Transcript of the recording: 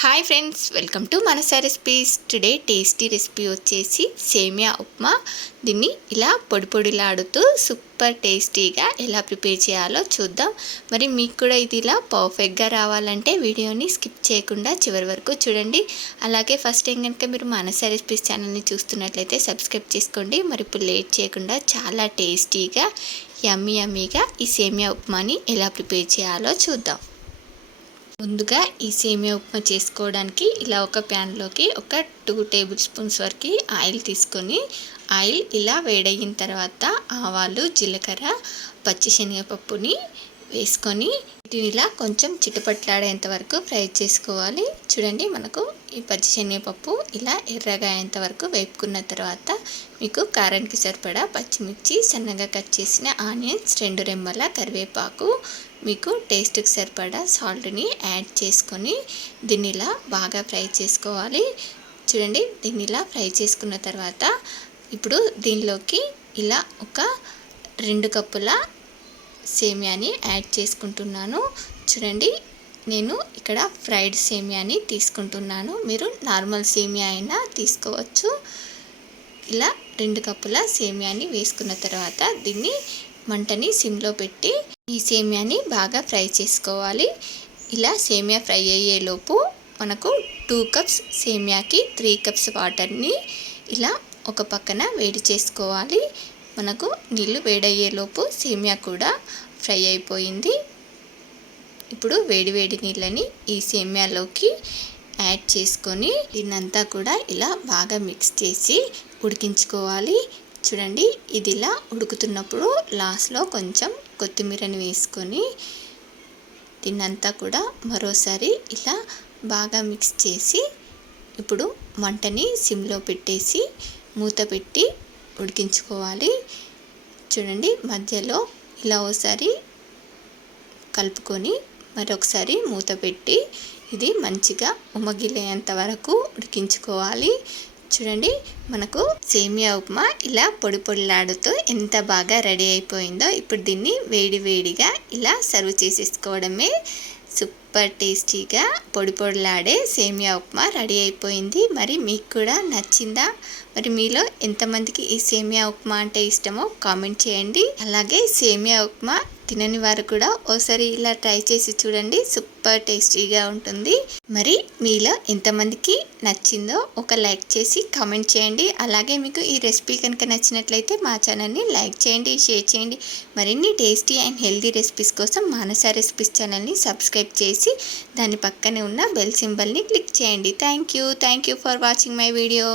Hi friends, welcome to Manasa recipes. Today tasty recipe వచ్చేసి సేమియా ఉప్మా. దీన్ని ఇలా పొడి పొడిలాడుతూ సూపర్ టేస్టీగా ఎలా ప్రిపేర్ చేయాలో చూద్దాం. మరి మీకు కూడా ఇది ఇలా పర్ఫెక్ట్గా రావాలంటే వీడియోని స్కిప్ చేయకుండా చివరి వరకు చూడండి. అలాగే ఫస్ట్ టైం కనుక మీరు మనసా రెసిపీస్ ఛానల్ని చూస్తున్నట్లయితే సబ్స్క్రైబ్ చేసుకోండి. మరి ఇప్పుడు లేట్ చేయకుండా చాలా టేస్టీగా యమ్మీగా ఈ సేమియా ఉప్మాని ఎలా ప్రిపేర్ చేయాలో చూద్దాం. ముందుగా ఈ సేమియా ఉప్మా చేసుకోవడానికి ఇలా ఒక ప్యాన్లోకి ఒక 2 టేబుల్ స్పూన్స్ వరకు ఆయిల్ తీసుకొని ఆయిల్ ఇలా వేడయిన తర్వాత ఆవాలు, జీలకర్ర, పచ్చిశనగపప్పుని వేసుకొని వీటిని ఇలా కొంచెం చిటపట్లాడేంత వరకు ఫ్రై చేసుకోవాలి. చూడండి, మనకు ఈ పచ్చిశనగపప్పు ఇలా ఎర్రగా అయ్యేంత వరకు వేపుకున్న తర్వాత మీకు కారానికి సరిపడా పచ్చిమిర్చి, సన్నగా కట్ చేసిన ఆనియన్స్, 2 రెమ్మల కరివేపాకు, మీకు టేస్ట్కి సరిపడా సాల్ట్ని యాడ్ చేసుకొని దీన్ని ఇలా బాగా ఫ్రై చేసుకోవాలి. చూడండి, దీన్ని ఇలా ఫ్రై చేసుకున్న తర్వాత ఇప్పుడు దీనిలోకి ఇలా ఒక 2 కప్పుల సేమియాని యాడ్ చేసుకుంటున్నాను. చూడండి, నేను ఇక్కడ ఫ్రైడ్ సేమియాని తీసుకుంటున్నాను. మీరు నార్మల్ సేమియా అయినా తీసుకోవచ్చు. ఇలా 2 కప్పుల సేమియాని వేసుకున్న తర్వాత దీన్ని మంటని సిమ్లో పెట్టి ఈ సేమియాని బాగా ఫ్రై చేసుకోవాలి. ఇలా సేమియా ఫ్రై అయ్యేలోపు మనకు 2 కప్స్ సేమియాకి 3 కప్స్ వాటర్ని ఇలా ఒక పక్కన వేడి చేసుకోవాలి. మనకు నీళ్ళు వేడయ్యేలోపు సేమియా కూడా ఫ్రై అయిపోయింది. ఇప్పుడు వేడి నీళ్ళని ఈ సేమియాలోకి యాడ్ చేసుకొని దీన్నంతా కూడా ఇలా బాగా మిక్స్ చేసి ఉడికించుకోవాలి. చూడండి, ఇది ఇలా ఉడుకుతున్నప్పుడు లాస్ట్లో కొంచెం కొత్తిమీరని వేసుకొని దీన్నంతా కూడా మరోసారి ఇలా బాగా మిక్స్ చేసి ఇప్పుడు మంటని సిమ్లో పెట్టేసి మూత పెట్టి ఉడికించుకోవాలి. చూడండి, మధ్యలో ఇలా ఒకసారి కలుపుకొని మరొకసారి మూత పెట్టి ఇది మంచిగా ఉమ్మగిలేంత వరకు ఉడికించుకోవాలి. చూడండి, మనకు సేమియా ఉప్మా ఇలా పొడి పొడిలాడుతూ ఎంత బాగా రెడీ అయిపోయిందో. ఇప్పుడు దీన్ని వేడిగా ఇలా సర్వ్ చేసేసుకోవడమే. సూపర్ టేస్టీగా పొడి పొడిలాడే సేమియా ఉప్మా రెడీ అయిపోయింది. మరి మీకు కూడా నచ్చిందా? మరి మీలో ఎంతమందికి ఈ సేమియా ఉప్మా అంటే ఇష్టమో కామెంట్ చేయండి. అలాగే సేమియా ఉప్మా తినని వారు కూడా ఓసారి ఇలా ట్రై చేసి చూడండి, సూపర్ టేస్టీగా ఉంటుంది. మరి మీలో ఎంతమందికి నచ్చిందో ఒక లైక్ చేసి కామెంట్ చేయండి. అలాగే మీకు ఈ రెసిపీ కనుక నచ్చినట్లయితే మా ఛానల్ని లైక్ చేయండి, షేర్ చేయండి. మరిన్ని టేస్టీ అండ్ హెల్దీ రెసిపీస్ కోసం మానసా రెసిపీస్ ఛానల్ని సబ్స్క్రైబ్ చేసి దాని పక్కనే ఉన్న బెల్ సింబల్ని క్లిక్ చేయండి. Thank you for watching my video.